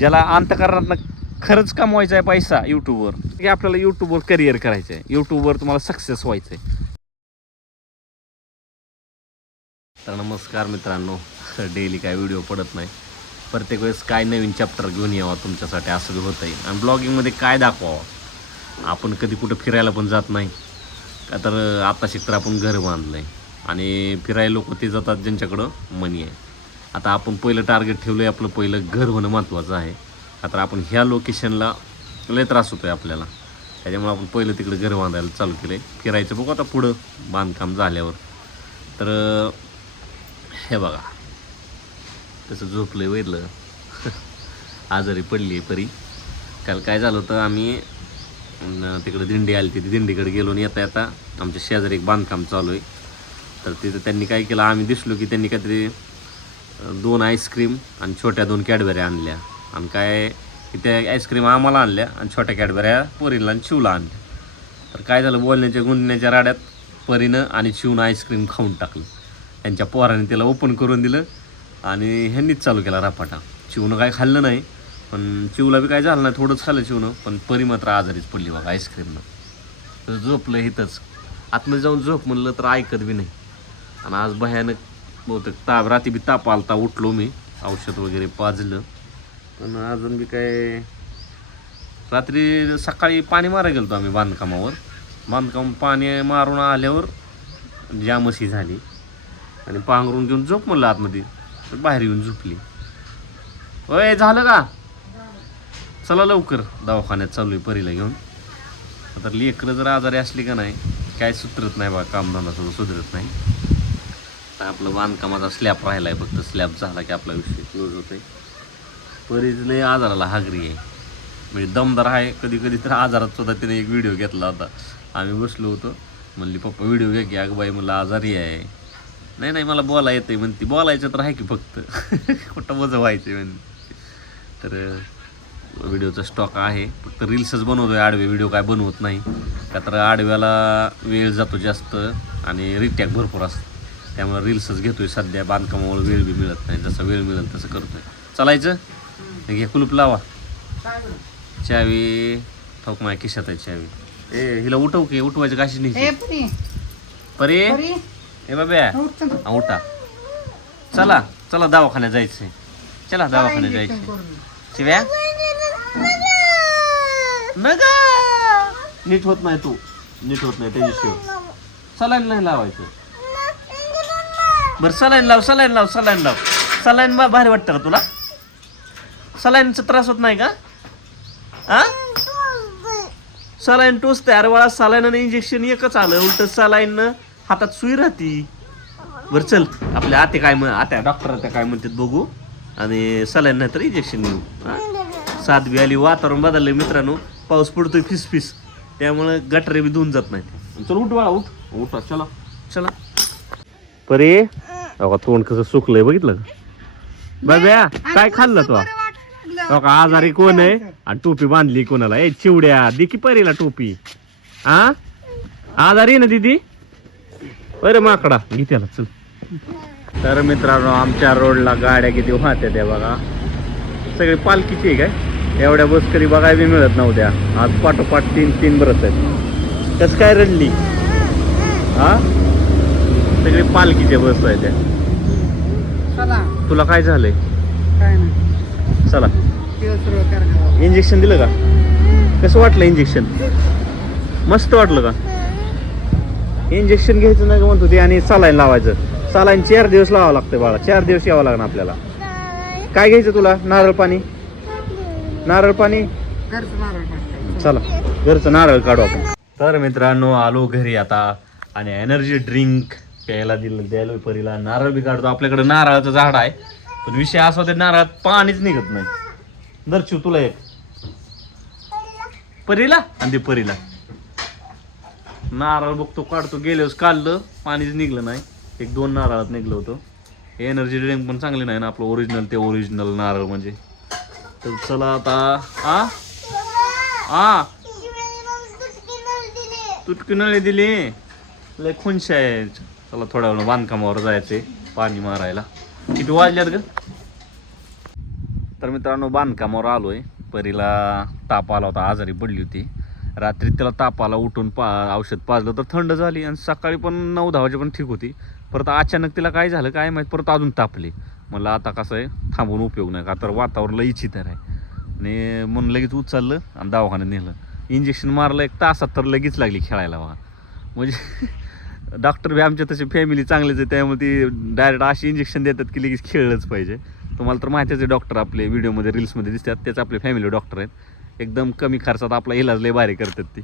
ज्याला अंतकरणात खरंच कमवायचा आहे पैसा यूट्यूबवर की आपल्याला यूट्यूबवर करिअर करायचं आहे यूट्यूबवर तुम्हाला सक्सेस व्हायचं आहे तर नमस्कार मित्रांनो. डेली काय व्हिडिओ पडत नाही. प्रत्येक वेळेस काय नवीन चॅप्टर घेऊन यावा तुमच्यासाठी असं बी होतं आहे आणि ब्लॉगिंगमध्ये काय दाखवावं? आपण कधी कुठं फिरायला पण जात नाही. का तर आता तर आपण घर बांधलं आहे आणि फिरायला लोक ते जातात ज्यांच्याकडं मनी आहे. आता आपण पहिलं टार्गेट ठेवलं आहे आपलं पहिलं घर होणं महत्त्वाचं आहे. आता आपण ह्या लोकेशनला लय त्रास होतो आहे आपल्याला. त्याच्यामुळे आपण पहिलं तिकडे घर बांधायला चालू केलं आहे फिरायचं बघू आता पुढं बांधकाम झाल्यावर. तर हे बघा. तसं झोपलं आहे वैरलं. आजारी पडली आहे परी. काल काय झालं होतं आम्ही तिकडे दिंडी आली होती. दिंडीकडे गेलो आणि येता येता आमच्या शेजारी एक बांधकाम चालू आहे तर तिथं त्यांनी काय केलं आम्ही दिसलो की त्यांनी काहीतरी दोन आईस्क्रीम आणि छोट्या दोन कॅडबऱ्या आणल्या. आणि काय की त्या आईस्क्रीम आम्हाला आणल्या आणि छोट्या कॅडबऱ्या पोरीला आणि शिवला आणल्या. तर काय झालं बोलण्याच्या गुंजण्याच्या राड्यात परीनं आणि शिवनं आईस्क्रीम खाऊन टाकलं. त्यांच्या पोराने त्याला ओपन करून दिलं आणि ह्यांनीच चालू केला रपाटा. शिवनं काय खाल्लं नाही पण चिवला बी काय झालं नाही थोडंच खाल्लं शिवनं पण परी मात्र आजारीच पडली बघा आईस्क्रीमनं. तर झोपलं इथंच. आतमध्ये जाऊन झोप म्हणलं तर ऐकत बी नाही. आणि आज भयानक बहुतेक ताप रात्री बी ताप आलता उठलो मी औषध वगैरे पाजलं. पण अजून बी काय रात्री सकाळी पाणी मारायला गेलो आम्ही बांधकामावर. बांधकाम पाणी मारून आल्यावर जामशी झाली. आणि पांघरून घेऊन झोप म्हणलं आतमध्ये तर बाहेर येऊन झोपली. ओय झालं का? चला लवकर दवाखान्यात चालू आहे परीला घेऊन. आता लेकरं जर आजारी असली का नाही काय सुधरत नाही बा कामधंदा सुद्धा सुधरत नाही. आता आपलं बांधकामाचा स्लॅब राहिला आहे फक्त स्लॅब झाला की आपला विषय क्लोज होतोय. परीच लय आजाराला हागरी आहे. म्हणजे दमदार आहे कधी कधी तर आजारात सुद्धा तिने एक व्हिडिओ घेतला होता. आम्ही बसलो होतो म्हणली पप्पा व्हिडिओ घ्या की अगं बाई मला आजारी आहे. नाही नाही मला बोला येते म्हणते बोलायचं तर आहे की फक्त. कुठं मजा व्हायचं म्हणते. तर व्हिडिओचा स्टॉक आहे. फक्त रील्सच आहे आडवे व्हिडिओ काय बनवत नाही. का तर आडव्याला वेळ जातो जास्त आणि रिटॅक भरपूर असतं. त्यामुळे रील्सच घेतोय सध्या. बांधकामामुळे वेळ बी मिळत नाही. जसं वेळ मिळेल तसं करतोय. चालायचं? घे कुलूप लावा. चावी. ठाऊक माझ्या खिशात आहे चावी. ए हिला उठव की. उठवायचं काशी नाही पुरी. ए बाब्या. उठ चल. हा, उठा. चला. चला दवाखान्यात जायचंय. चला दवाखान्यात जायचं. शिव्या? नगा! नीट होत नाही तू. नीट होत नाही. त्याच्याशिवाय सलाईन नाही लावायचं. बरं सलाईन लाव सलाईन लाव सलाईन लाव. सलाईन बा भारी वाटतं का तुला? सलाईनचा त्रास होत नाही का? हा सलाईन टोचते अरे बाळा सलाईन आणि इंजेक्शन एकच आलं. उलट सलाईन हातात सुई राहती. बरं चल. आपल्या आते काय म्हण आत्या डॉक्टर त्या काय म्हणतात बघू. आणि सलाईन नाही तर इंजेक्शन घेऊ. हा? बी आली. वातावरण बदललंय मित्रांनो. पाऊस पडतोय फिस फिस त्यामुळे गटरे बी धुवून जात नाही चल उठ बाळा उठ. उठा चला. चला. परे? बघा तोंड कसं सुकलंय बघितलं का? बाब्या काय खाल्लं तू? बरं लागलं. बघा आजारी कोण आहे? आणि टोपी बांधली कोणाला? ए चिवड्या दे की परीला टोपी. हा आजारी आहे ना दिदी? अरे माकडा. घे त्याला चल. तर मित्रांनो आमच्या रोडला गाड्या किती वाहत्या त्या बघा. सगळी पालखीची आहे काय? एवढ्या बस कधी बघायला बी मिळत नव्हत्या. आज पाठोपाठ तीन तीन बरस आहेत. कसं काय रडली? हा? सगळी पालखीच्या बस आहे त्या चला. तुला काय झालंय? काय नाही. चला. दिवस सुरू कर गं. इंजेक्शन दिलं का? कसं वाटलं इंजेक्शन मस्त वाटलं का? इंजेक्शन घ्यायचं नाही का म्हणत होती आणि सलाईन लावायचं. सलाईन चार दिवस लावावं लागतं बाळा. चार दिवस यावं लागणार आपल्याला. काय घ्यायचं तुला? नारळ पाणी? नारळ पाणी? घरचं नारळ टाकायचं. चला. घरचं नारळ काढू आपण. तर मित्रांनो आलो घरी आता. आणि एनर्जी ड्रिंक प्यायला दिलं द्यायला परीला. नारळ बी काढतो. आपल्याकडे नारळाचं झाड आहे. पण विषय असा होता नारळात पाणीच निघत नाही. दर्शिव तुला एक. परीला? आणि ते परीला. नारळ बघतो काढतो. गेल्यावर काढलं पाणीच निघलं नाही. एक दोन नारळात निघलं होतं. एनर्जी ड्रिंक पण चांगली नाही ना आपलं ओरिजिनल ते ओरिजिनल नारळ म्हणजे. तर चला आता आ? आ? तुटकी नळी दिली. लय खुनशा आहे. चला थोड्या वेळ बांधकामावर जायचंय पाणी मारायला. किती वाजल्यात ग? तर मित्रांनो बांधकामावर आलो आहे परीला ताप आला होता आजारी पडली होती. रात्री त्याला ताप आला उठून पा औषध पाजलं तर थंड झाली आणि सकाळी पण नऊ दहा वाजे पण ठीक होती. परत अचानक तिला काय झालं काय माहीत परत अजून तापली. मला आता कसं आहे थांबून उपयोग नाही का तर वातावरण लई तर आहे. आणि म्हणून लगेच उचललं आणि दवाखान्यात नेलं. इंजेक्शन मारलं एक तासात तर लगेच लागली खेळायला वा म्हणजे डॉक्टर बी आमच्या तसे फॅमिली चांगलेच आहे त्यामुळे ती डायरेक्ट अशी इंजेक्शन देतात की लगेच खेळलंच पाहिजे. तुम्हाला तर माहितीच आहे डॉक्टर आपले व्हिडिओमध्ये रील्समध्ये दिसतात तेच आपले फॅमिली डॉक्टर आहेत. एकदम कमी खर्चात आपला इलाज लय भारी करतात ती.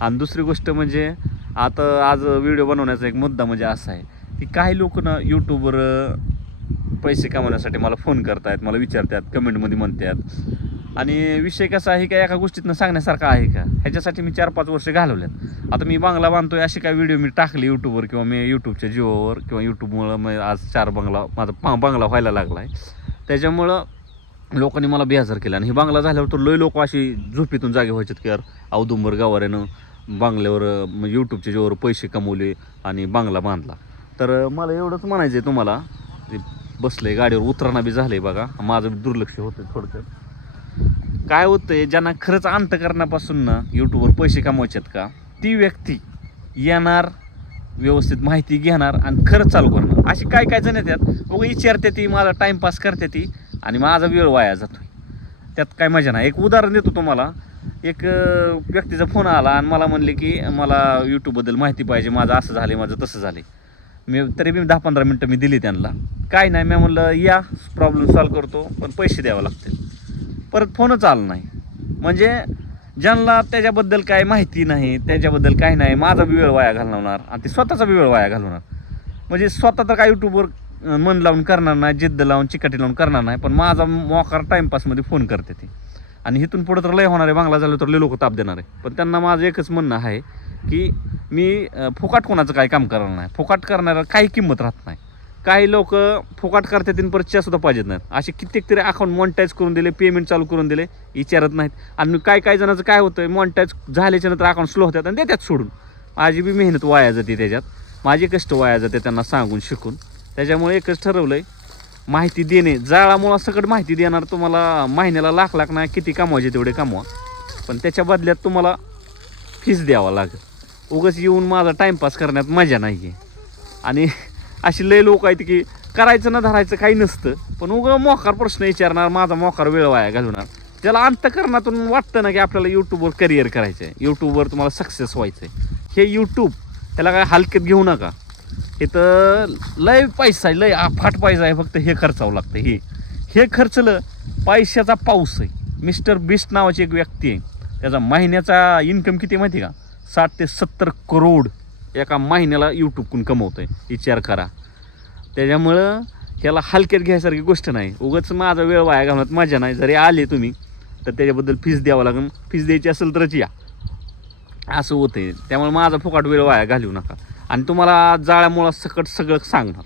आणि दुसरी गोष्ट म्हणजे आता आज व्हिडिओ बनवण्याचा एक मुद्दा म्हणजे असा आहे की काही लोक ना यूट्यूबवर पैसे कमावण्यासाठी मला फोन करतायत मला विचारतात कमेंटमध्ये म्हणतात आणि विषय कसा आहे का एका गोष्टीतनं सांगण्यासारखा आहे का? ह्याच्यासाठी मी चार पाच वर्ष घालवल्यात आता मी बांगला बांधतोय असे काय व्हिडिओ मी टाकले यूट्यूबवर किंवा मी यूट्यूबच्या जिओवर किंवा यूट्यूबमुळं मी आज चार बंगला माझा पा बांगला व्हायला लागला आहे त्याच्यामुळं लोकांनी मला बेहजार केला आणि ही बांगला झाल्यावर तर लय लोक अशी झोपेतून जागे व्हायचे की यार औदुंबर गावाऱ्यानं बांगल्यावर यूट्यूबच्या म्हणजे जिओवर पैसे कमवले आणि बांगला बांधला. तर मला एवढंच म्हणायचं आहे तुम्हाला बसलं आहे गाडीवर उतरणा बी झालं आहे बघा. माझं दुर्लक्ष होतं थोडक्यात. काय होतंय ज्यांना खरंच अंतकरणापासून ना यूट्यूबवर पैसे कमवायचे का ती व्यक्ती येणार व्यवस्थित माहिती घेणार आणि खरंच चालू करणार. अशी काय काय जण येतात बघ विचारते ती माझा टाईमपास करते ती आणि माझा वेळ वाया जातो त्यात काय मजा नाही. एक उदाहरण देतो तुम्हाला. एक व्यक्तीचा फोन आला आणि मला म्हणले की मला यूट्यूबबद्दल माहिती पाहिजे. माझं असं झालं माझं तसं झालं मी तरी मी दहा पंधरा मिनटं मी दिली त्यांना. काय नाही मी म्हणलं या प्रॉब्लेम सॉल्व करतो पण पैसे द्यावं लागतील. परत फोनच आला नाही. म्हणजे ज्यांना त्याच्याबद्दल काय माहिती नाही त्याच्याबद्दल काही नाही माझा बी वेळ वाया घालवणार आणि ते स्वतःचा बी वेळ वाया घालवणार. म्हणजे स्वतः तर काय यूट्यूबवर मन लावून करणार नाही जिद्द लावून चिकाटी लावून करणार नाही पण माझा मोकार टाईमपासमध्ये फोन करते ते. आणि इथून पुढं तर लय होणार आहे बांगला झालं तर लय लोक ताप देणार आहे. पण त्यांना माझं एकच म्हणणं आहे की मी फुकाट कोणाचं काही काम करणार नाही. फुकाट करणाऱ्याला काही किंमत राहत नाही. काही लोक फुकाट करतात आणि परत सुद्धा पाहिजेत नाहीत. असे कित्येक तरी अकाउंट मॉनिटाईज करून दिले पेमेंट चालू करून दिले विचारत नाहीत. आणि काय काय जणांचं काय होतं मॉनिटाईज झाल्याच्यानंतर अकाउंट स्लो होतात आणि देतात सोडून. माझी बी मेहनत वाया जाते त्याच्यात. माझे कष्ट वाया जाते त्यांना सांगून शिकून. त्याच्यामुळे एकच ठरवलं आहे माहिती देणे. जाळामुळं सकट माहिती देणार तुम्हाला महिन्याला लाख लाख नाही किती कमवायचे तेवढे कमवा. पण त्याच्या बदल्यात तुम्हाला फीस द्यावा लागेल. उगाच येऊन माझा टाईमपास करण्यात मजा नाही आहे आणि अशी लय लोक आहेत की करायचं ना धरायचं काही नसतं. पण उगं मोकार प्रश्न विचारणार माझा मोकार वेळ वाया घालवणार. ज्याला अंतकरणातून वाटतं ना की आपल्याला यूट्यूबवर करिअर करायचं आहे यूट्यूबवर तुम्हाला सक्सेस व्हायचं आहे हे यूट्यूब त्याला काय हलक्यात घेऊ नका. हे तर लय पैसा आहे लय अफाट पैसा आहे फक्त हे खर्चावं लागतं हे. हे खर्चलं पैशाचा पाऊस आहे. मिस्टर बिस्ट नावाची एक व्यक्ती आहे. त्याचा महिन्याचा इन्कम किती माहिती आहे का? साठ ते सत्तर करोड एका महिन्याला यूट्यूबकडून कमवतो आहे विचार करा. त्याच्यामुळं ह्याला हलक्यात घ्यायसारखी गोष्ट नाही. उगाच माझा वेळ वाया घालण्यात मजा नाही. जरी आले तुम्ही तर त्याच्याबद्दल फीस द्यावं लागेल फीस द्यायची असेल तरच या. असं होतं आहे त्यामुळे माझा फुकाट वेळ वाया घालवू नका. आणि तुम्हाला जाळ्यामुळं सकट सगळं सांगणार.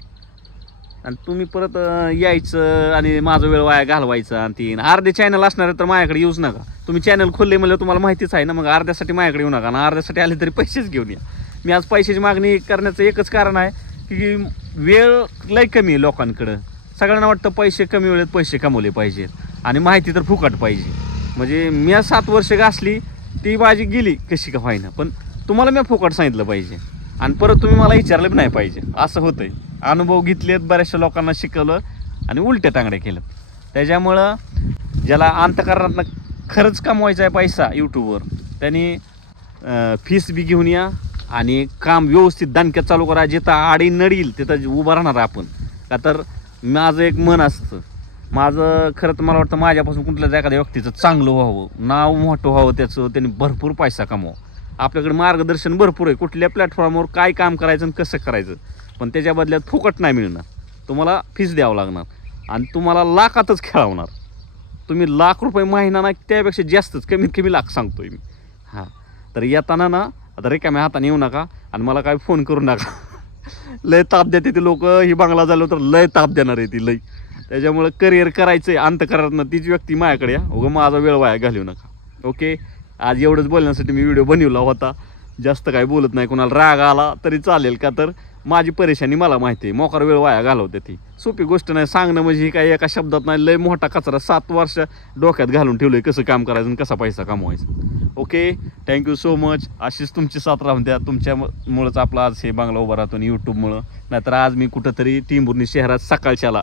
आणि तुम्ही परत यायचं आणि माझा वेळ वाया घालवायचा आणि ती. अर्धे चॅनल असणार तर माझ्याकडे येऊच नका. तुम्ही चॅनल खोलले म्हणजे तुम्हाला माहितीच आहे ना मग अर्ध्यासाठी माझ्याकडे येऊ नका आणि अर्ध्यासाठी आले तरी पैसेच घेऊन या. मी आज पैशाची मागणी करण्याचं एकच कारण आहे की वेळ लय कमी आहे लोकांकडं. सगळ्यांना वाटतं पैसे कमी वेळेत पैसे कमवले पाहिजेत आणि माहिती तर फुकट पाहिजे. म्हणजे मी आज सात वर्ष घासली ती माझी गेली कशी का व्हायना पण तुम्हाला मी फुकट सांगितलं पाहिजे. आणि परत तुम्ही मला विचारलं नाही पाहिजे. असं होतं आहे अनुभव घेतलेत बऱ्याचशा लोकांना शिकवलं आणि उलट्या तांगड्या केलं त्याच्यामुळं ज्याला अंतकरणातनं खरंच कमवायचा आहे पैसा यूट्यूबवर त्यांनी फीस बी घेऊन या आणि काम व्यवस्थित दणक्यात चालू करा. जिथं आडी नडील तिथं उभं राहणार आपण. का तर माझं एक मन असतं. माझं खरं तर मला वाटतं माझ्यापासून कुठल्याच एखाद्या व्यक्तीचं चांगलं व्हावं. नाव मोठं व्हावं त्याचं त्यांनी भरपूर पैसा कमवावं आपल्याकडे मार्गदर्शन भरपूर आहे. कुठल्या प्लॅटफॉर्मवर काय काम करायचं आणि कसं करायचं? पण त्याच्या बदल्यात फुकट नाही मिळणार. तुम्हाला फीस द्यावं लागणार. आणि तुम्हाला लाखातच खेळवणार. तुम्ही लाख रुपये महिना ना त्यापेक्षा जास्तच कमीत कमी लाख सांगतोय मी. हां. तर येताना ना आता रिकाम्या हाताने येऊ नका आणि मला काय फोन करू नका. लय ताप देते ते लोक. ही बांगला झालं तर लय ताप देणार आहे ती लय. त्याच्यामुळं करिअर करायचं आहे अंतकरणातनं तीच व्यक्ती माझ्याकडे या. उगं माझा वेळ वाया घालवू नका. ओके आज एवढंच बोलण्यासाठी मी व्हिडिओ बनवला होता. जास्त काही बोलत नाही. कोणाला राग आला तरी चालेल का तर? माझी परेशानी मला माहिती आहे. मोकार वेळ वाया घालवते ती. सोपी गोष्ट नाही. सांगणं म्हणजे ही काही एका शब्दात नाही. लय मोठा कचरा सात वर्ष डोक्यात घालून ठेवलंय कसं काम करायचं आणि कसा पैसा कमवायचा. ओके? थँक्यू सो मच अशीच तुमची साथ राहून द्या. तुमच्यामुळंच आपला आज हे बांगला उभा राहतो आणि यूट्यूबमुळं नाहीतर आज मी कुठंतरी टिंबुर्णी शहरात सकाळच्याला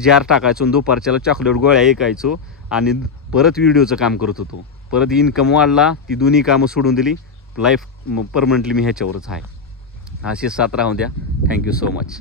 जार टाकायचो आणि दुपारच्याला चॉकलेट गोळ्या ऐकायचो आणि परत व्हिडिओचं काम करत होतो. परत इन्कम वाढला ती दोन्ही कामं सोडून दिली. लाईफ परमनंटली मी ह्याच्यावरच आहे. अशी साथ राहून द्या. Thank you so much